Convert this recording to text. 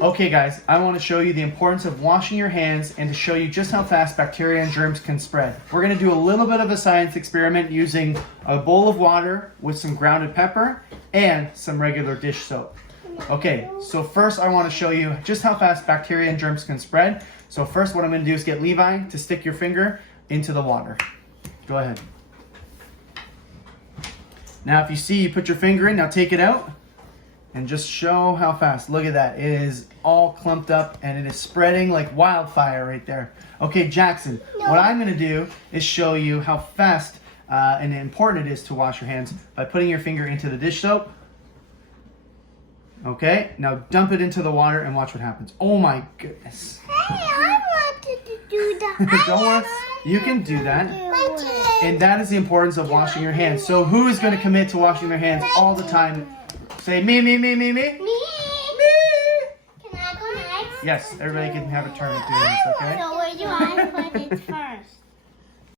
Okay guys, I want to show you the importance of washing your hands and to show you just how fast bacteria and germs can spread. We're going to do a little bit of a science experiment using a bowl of water with some grounded pepper and some regular dish soap. Okay, so first I want to show you just how fast bacteria and germs can spread. So first what I'm going to do is get Levi to stick your finger into the water. Go ahead. Now if you see, you put your finger in, now take it out. And just show how fast. Look at that. It is all clumped up and it is spreading like wildfire right there. Okay, Jackson, what I'm going to do is show you how fast and important it is to wash your hands by putting your finger into the dish soap. Okay, now dump it into the water and watch what happens. Oh my goodness. Hey, I wanted to do that. Don't worry, you can do that. And that is the importance of washing your hands. So who is going to commit to washing their hands all the time? Say me, me, me, me, me. Me. Can I go next? Yes, everybody can have a turn at doing this, okay? So where do I put it first?